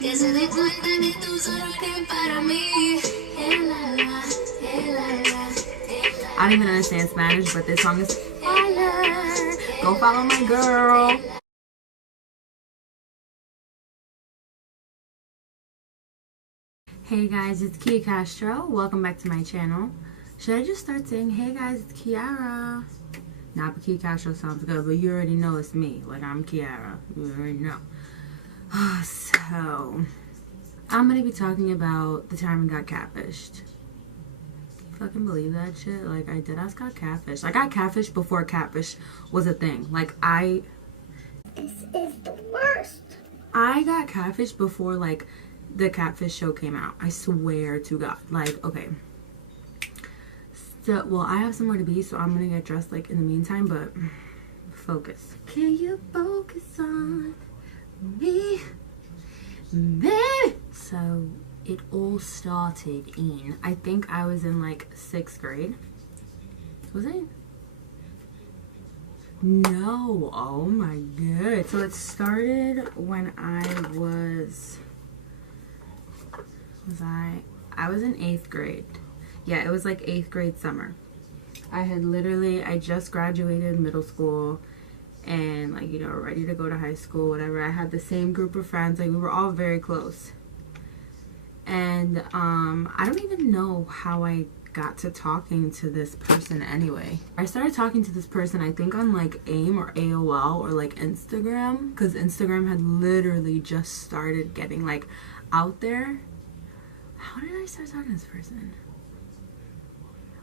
que se dé cuenta que tú solo eres para mí. I don't even understand Spanish, but this song is fire. Go follow my girl. Hey guys, it's Castro. Welcome back to my channel. Should I just start saying, hey guys, it's Kiara? Nah, but Castro sounds good, but you already know it's me. Like, I'm Kiara. You already know. So, I'm gonna be talking about the time I got catfished. Fucking believe that shit? Like, I did. I got catfished. I got catfished before catfish was a thing. Like, this is the worst. I got catfished before, like, the Catfish show came out. I swear to God. Like, okay. So, well, I have somewhere to be, so I'm gonna get dressed, like, in the meantime, but focus. Can you focus on me, baby? So, it all started in, I think I was in, like, 6th grade. Was it? No. Oh, my God. So, it started when I was was in 8th grade. Yeah, it was like 8th grade summer. I just graduated middle school and, like, you know, ready to go to high school, whatever. I had the same group of friends. Like, we were all very close. And I don't even know how I got to talking to this person anyway. I started talking to this person, I think, on, like, AIM or AOL or, like, Instagram, because Instagram had literally just started getting, like, out there. How did I start talking to this person?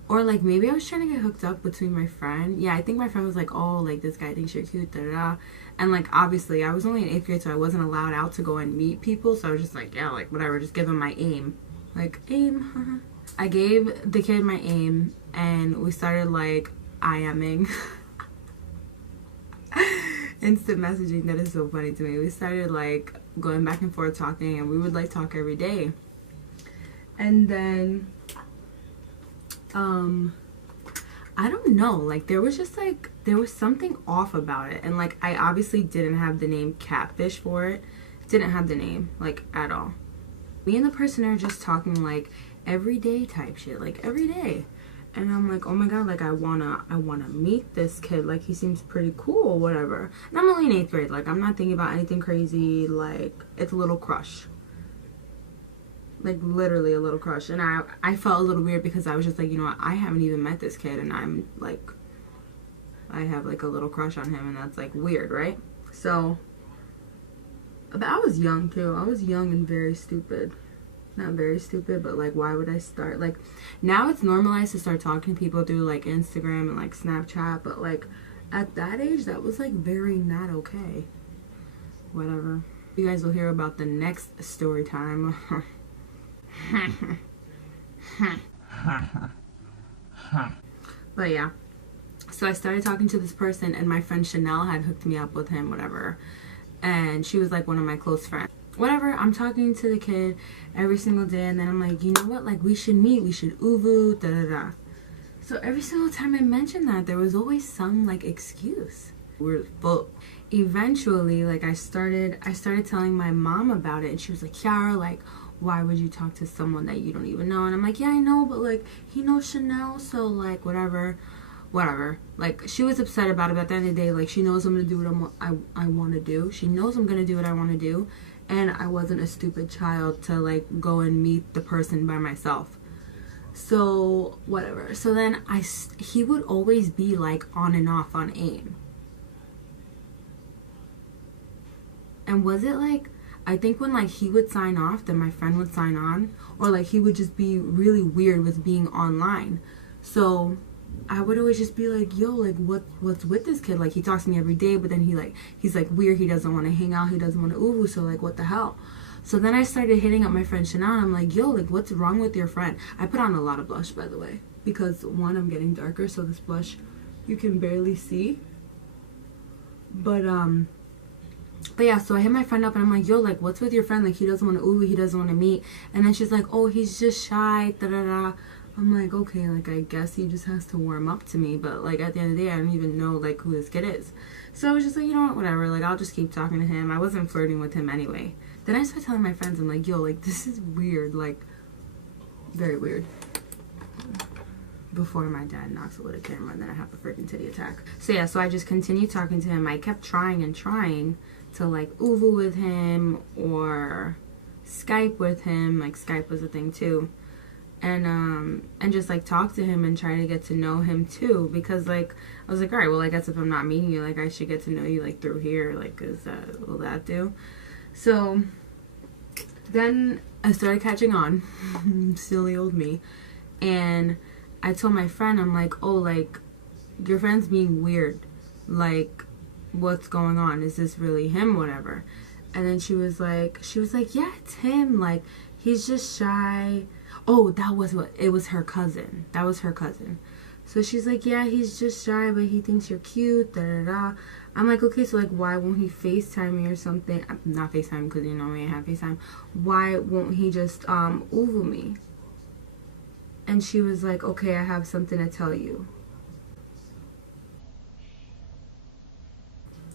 Or, like, maybe I was trying to get hooked up between my friend. Yeah, I think my friend was like, oh, like, this guy thinks you're cute, da-da-da. And, like, obviously, I was only in 8th grade, so I wasn't allowed out to go and meet people. So I was just like, yeah, like, whatever, just give him my AIM. Like, AIM, I gave the kid my AIM, and we started, like, IMing. Instant messaging, that is so funny to me. We started, like, going back and forth talking, and we would, like, talk every day. And then, I don't know, like, there was just, like, there was something off about it. And, like, I obviously didn't have the name Catfish for it. Didn't have the name, like, at all. Me and the person are just talking, like, everyday type shit, like, every day. And I'm like, oh my God, like, I wanna meet this kid. Like, he seems pretty cool, whatever. And I'm only in 8th grade. Like, I'm not thinking about anything crazy. Like, it's a little crush. Like, literally a little crush. And I felt a little weird because I was just like, you know what, I haven't even met this kid, and I'm like, I have, like, a little crush on him, and that's, like, weird, right? So, but I was young too. I was young and very stupid. Not very stupid, but, like, why would I start? Like, now it's normalized to start talking to people through, like, Instagram and, like, Snapchat, but, like, at that age, that was, like, very not okay. Whatever. You guys will hear about the next story time. But yeah, so I started talking to this person, and my friend Chanel had hooked me up with him, whatever, and she was, like, one of my close friends, whatever. I'm talking to the kid every single day, and then I'm like, you know what, like, we should meet, we should uvu, da da da. So every single time I mentioned that, there was always some, like, excuse. We're full. Eventually, like, I started telling my mom about it, and she was like, Kiara, like, why would you talk to someone that you don't even know? And I'm like, yeah, I know, but, like, he knows Chanel, so, like, whatever. Like, she was upset about it, but at the end of the day, like, she knows I'm gonna do what I want to do. She knows I'm gonna do what I want to do, and I wasn't a stupid child to, like, go and meet the person by myself. So, whatever. So then he would always be, like, on and off on AIM. And was it, like, I think when, like, he would sign off, then my friend would sign on. Or, like, he would just be really weird with being online. So, I would always just be like, yo, like, what's with this kid? Like, he talks to me every day, but then he's, like, weird. He doesn't want to hang out. He doesn't want to ooh, so, like, what the hell? So, then I started hitting up my friend Chanel, and I'm like, yo, like, what's wrong with your friend? I put on a lot of blush, by the way. Because, one, I'm getting darker, so this blush you can barely see. But yeah, so I hit my friend up, and I'm like, yo, like, what's with your friend? Like, he doesn't want to ooh, he doesn't want to meet. And then she's like, oh, he's just shy, da-da-da. I'm like, okay, like, I guess he just has to warm up to me. But, like, at the end of the day, I don't even know, like, who this kid is. So I was just like, you know what, whatever. Like, I'll just keep talking to him. I wasn't flirting with him anyway. Then I started telling my friends, I'm like, yo, like, this is weird, like, very weird. Before my dad knocks away the camera and then I have a freaking titty attack. So yeah, so I just continued talking to him. I kept trying and trying to like Uvu with him or Skype with him. Like Skype was a thing too. And just like talk to him and try to get to know him too, because like I was like, all right, well I guess if I'm not meeting you, like I should get to know you like through here, like will that do? So then I started catching on. Silly old me. And I told my friend, I'm like, oh, like, your friend's being weird. Like, what's going on? Is this really him? Whatever. And then she was like, yeah, it's him. Like, he's just shy. Oh, it was her cousin. That was her cousin. So she's like, yeah, he's just shy, but he thinks you're cute, da da da. I'm like, okay, so like, why won't he FaceTime me or something? Not FaceTime, because you know we ain't have FaceTime. Why won't he just Uvu me? And she was like, okay, I have something to tell you.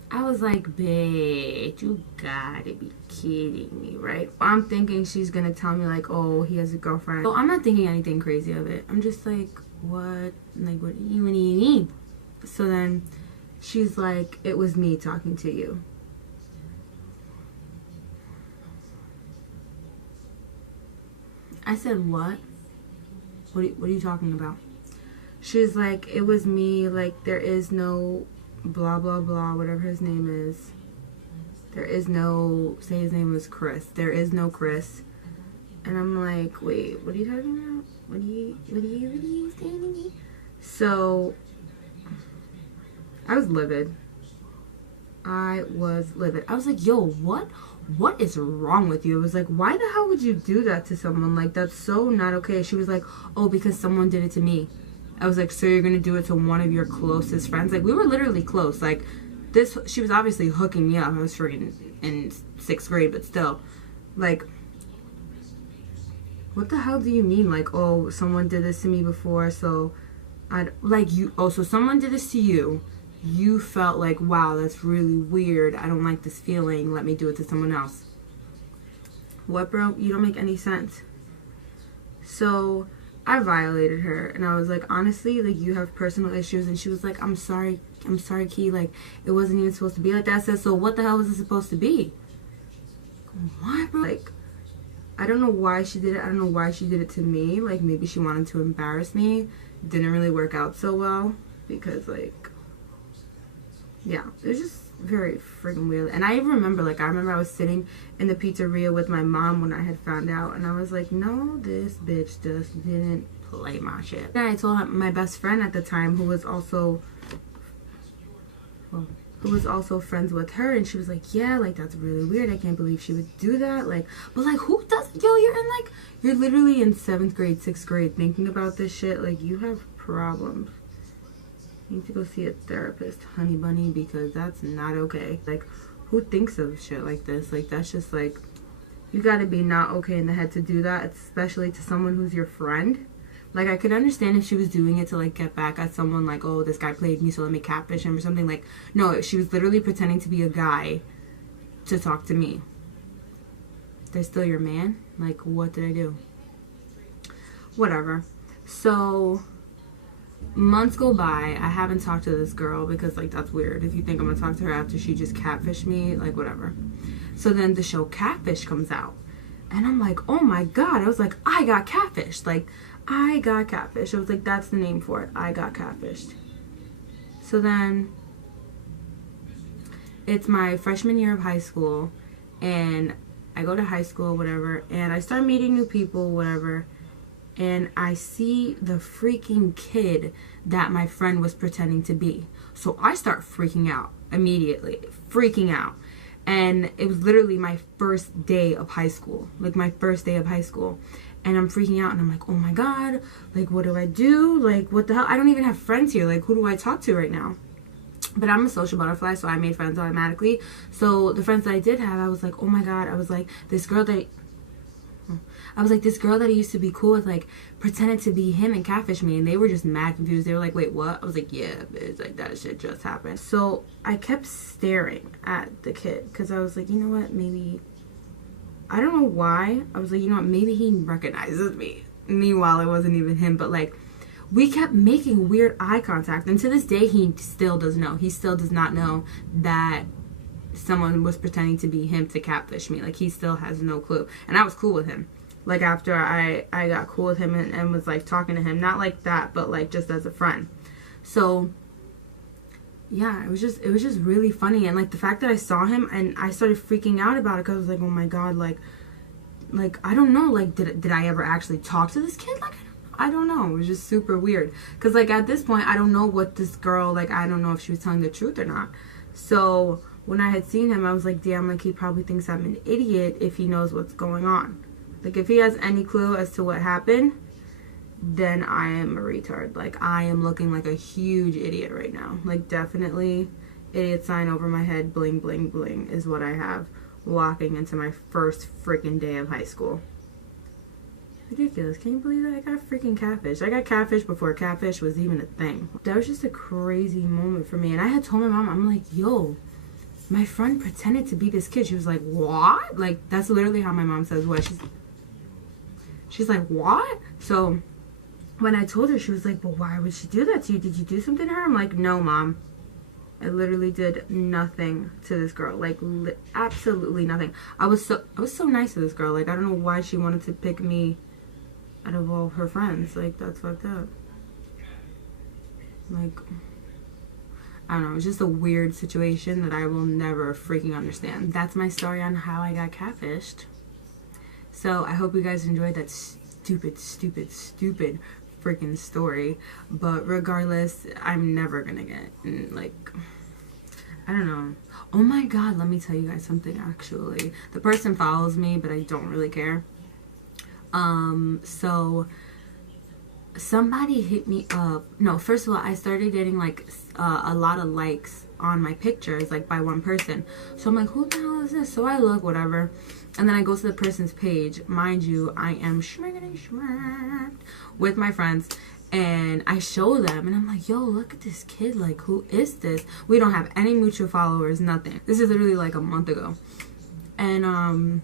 I was like, bitch, you gotta be kidding me, right? I'm thinking she's gonna tell me like, oh, he has a girlfriend. So I'm not thinking anything crazy of it. I'm just like, what? Like, what do you mean? So then she's like, it was me talking to you. I said, what? What are you talking about? She's like, it was me, like, there is no blah, blah, blah, whatever his name is. There is no, say his name was Chris. There is no Chris. And I'm like, wait, what are you talking about? What are you saying to me? So, I was livid. I was like, yo, what is wrong with you? It was like, why the hell would you do that to someone? Like, that's so not okay. She was like, oh, because someone did it to me. I was like, so you're gonna do it to one of your closest friends? Like, we were literally close. Like, she was obviously hooking me up. I was freaking in 6th grade, but still. Like, what the hell do you mean? Like, oh, someone did this to me before, so so someone did this to you. You felt like, wow, that's really weird. I don't like this feeling. Let me do it to someone else. What, bro? You don't make any sense. So I violated her. And I was like, honestly, like, you have personal issues. And she was like, I'm sorry, Key. Like, it wasn't even supposed to be like that. I said, so what the hell was it supposed to be? What, bro? Like, I don't know why she did it. I don't know why she did it to me. Like, maybe she wanted to embarrass me. Didn't really work out so well. Because, like, yeah, it was just very freaking weird. And I even remember, like, I was sitting in the pizzeria with my mom when I had found out. And I was like, no, this bitch just didn't play my shit. And I told my best friend at the time, who was also friends with her. And she was like, yeah, like, that's really weird. I can't believe she would do that. Like, but, like, who does? Yo, you're literally in 7th grade, 6th grade thinking about this shit. Like, you have problems. You need to go see a therapist, honey bunny, because that's not okay. Like, who thinks of shit like this? Like, that's just like, you gotta be not okay in the head to do that, especially to someone who's your friend. Like, I could understand if she was doing it to, like, get back at someone, like, oh, this guy played me, so let me catfish him or something. Like, no, she was literally pretending to be a guy to talk to me. They're still your man? Like, what did I do? Whatever. So months go by. I haven't talked to this girl because, like, that's weird. If you think I'm gonna talk to her after she just catfished me, like, whatever. So then the show Catfish comes out. And I'm like, oh my God. I was like, I got catfished. Like, I got catfished. I was like, that's the name for it. I got catfished. So then it's my freshman year of high school. And I go to high school, whatever. And I start meeting new people, whatever. And I see the freaking kid that my friend was pretending to be. So I start freaking out immediately. Freaking out. And it was literally my first day of high school. Like, my first day of high school. And I'm freaking out. And I'm like, oh my God. Like, what do I do? Like, what the hell? I don't even have friends here. Like, who do I talk to right now? But I'm a social butterfly, so I made friends automatically. So the friends that I did have, I was like, oh my God. I was like, this girl that I used to be cool with, like, pretended to be him and catfish me. And they were just mad confused. They were like, wait, what? I was like, yeah, bitch, like, that shit just happened. So I kept staring at the kid because I was like, you know what, maybe I don't know why. I was like, you know what, maybe he recognizes me. Meanwhile, it wasn't even him, but like, we kept making weird eye contact. And to this day, he still doesn't know. He still does not know that someone was pretending to be him to catfish me. Like, he still has no clue. And I was cool with him. Like, after I got cool with him and was like talking to him. Not like that, but like just as a friend. So yeah, it was just really funny. And like the fact that I saw him and I started freaking out about it, because I was like, oh my god, like I don't know, like did I ever actually talk to this kid? Like, I don't know. It was just super weird, because like at this point I don't know what this girl, like I don't know if she was telling the truth or not. So when I had seen him, I was like, damn, like he probably thinks I'm an idiot if he knows what's going on. Like if he has any clue as to what happened, then I am a retard. Like, I am looking like a huge idiot right now. Like, definitely idiot sign over my head, bling, bling, bling is what I have walking into my first freaking day of high school. Ridiculous. Can you believe that? I got freaking catfish. I got catfish before catfish was even a thing. That was just a crazy moment for me. And I had told my mom, I'm like, yo, my friend pretended to be this kid. She was like, what? Like, that's literally how my mom says what. She's like, what? So when I told her, she was like, well, why would she do that to you? Did you do something to her? I'm like, no, Mom. I literally did nothing to this girl. Like, absolutely nothing. I was so nice to this girl. Like, I don't know why she wanted to pick me out of all her friends. Like, that's fucked up. Like, I don't know. It's just a weird situation that I will never freaking understand. That's my story on how I got catfished. So, I hope you guys enjoyed that stupid freaking story. But regardless, I'm never gonna get, like, I don't know. Oh my god, let me tell you guys something. Actually, the person follows me, but I don't really care. So somebody hit me up. No, first of all, I started getting like a lot of likes on my pictures, like by one person. So I'm like, who the hell is this? So I look, whatever, and then I go to the person's page. Mind you, I am schmacked with my friends, and I show them, and I'm like, yo, look at this kid. Like, who is this? We don't have any mutual followers, nothing. This is literally like a month ago. And I'm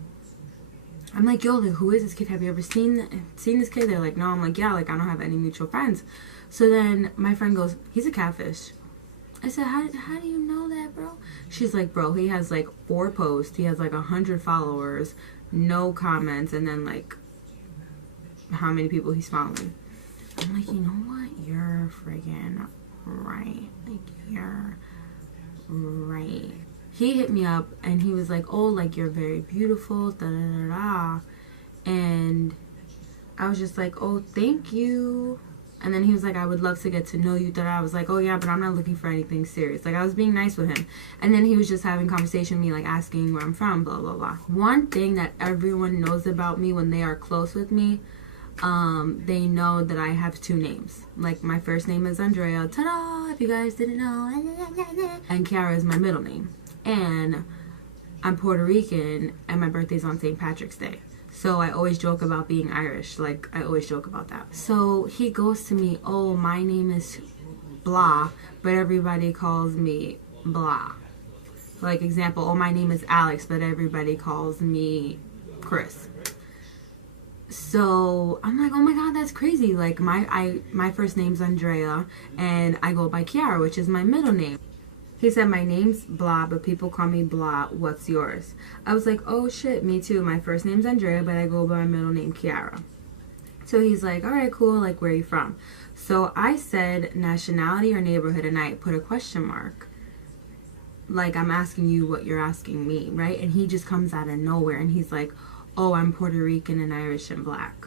like, yo, like, who is this kid? Have you ever seen this kid? They're like, no. I'm like, yeah, like, I don't have any mutual friends. So then my friend goes, he's a catfish. I said, how do you know that, bro? She's like, bro, he has like 4 posts. He has like 100 followers, no comments, and then like how many people he's following. I'm like, you know what? You're friggin' right. Like, you're right. He hit me up and he was like, oh, like, you're very beautiful, da da da da. And I was just like, oh, thank you. And then he was like, I would love to get to know you, da da. I was like, oh yeah, but I'm not looking for anything serious. Like, I was being nice with him. And then he was just having conversation with me, like asking where I'm from, blah blah blah. One thing that everyone knows about me when they are close with me, they know that I have 2 names. Like, my first name is Andrea, ta-da, if you guys didn't know, and Kiara is my middle name. And I'm Puerto Rican, and my birthday's on St. Patrick's Day. So I always joke about being Irish. Like, I always joke about that. So he goes to me, oh, my name is blah, but everybody calls me blah. Like, example, oh, my name is Alex, but everybody calls me Chris. So I'm like, oh my god, that's crazy. Like, my first name's Andrea, and I go by Kiara, which is my middle name. He said, my name's blah, but people call me blah. What's yours? I was like, oh shit, me too. My first name's Andrea, but I go by my middle name, Kiara. So he's like, all right, cool. Like, where are you from? So I said nationality or neighborhood, and I put a question mark. Like, I'm asking you what you're asking me, right? And he just comes out of nowhere, and he's like, oh, I'm Puerto Rican and Irish and black.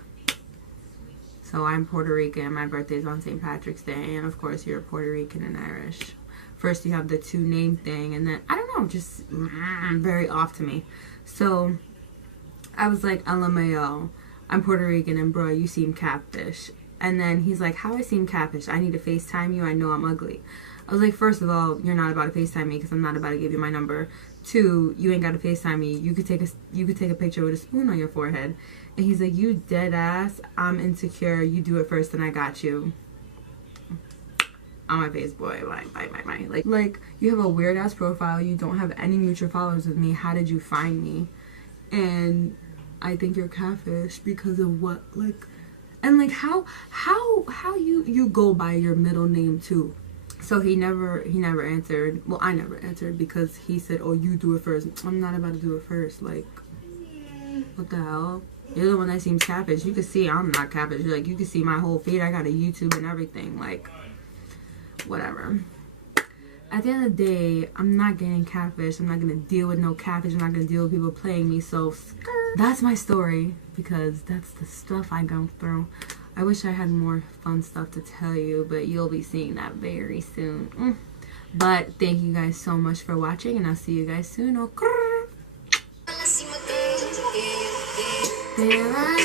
So I'm Puerto Rican. My birthday's on St. Patrick's Day, and of course you're Puerto Rican and Irish. First you have the 2 name thing, and then, I don't know, just very off to me. So I was like, LMAO, I'm Puerto Rican, and bro, you seem catfish. And then he's like, how I seem catfish? I need to FaceTime you. I know I'm ugly. I was like, first of all, you're not about to FaceTime me because I'm not about to give you my number. 2, you ain't got to FaceTime me. You could take a picture with a spoon on your forehead. And he's like, you dead ass. I'm insecure. You do it first, and I got you. On my face, boy. Bye. Like, you have a weird ass profile. You don't have any mutual followers with me. How did you find me? And I think you're catfish because of what, like, and like how you go by your middle name too. So he never answered. Well, I never answered because he said, oh, you do it first. I'm not about to do it first. Like, what the hell? You're the one that seems catfish. You can see I'm not catfish. Like, you can see my whole feed. I got a YouTube and everything. Like, whatever. At the end of the day, I'm not getting catfish. I'm not going to deal with no catfish. I'm not going to deal with people playing me. So, that's my story because that's the stuff I go through. I wish I had more fun stuff to tell you, but you'll be seeing that very soon. But thank you guys so much for watching, and I'll see you guys soon. There I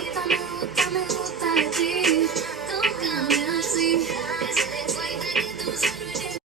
am.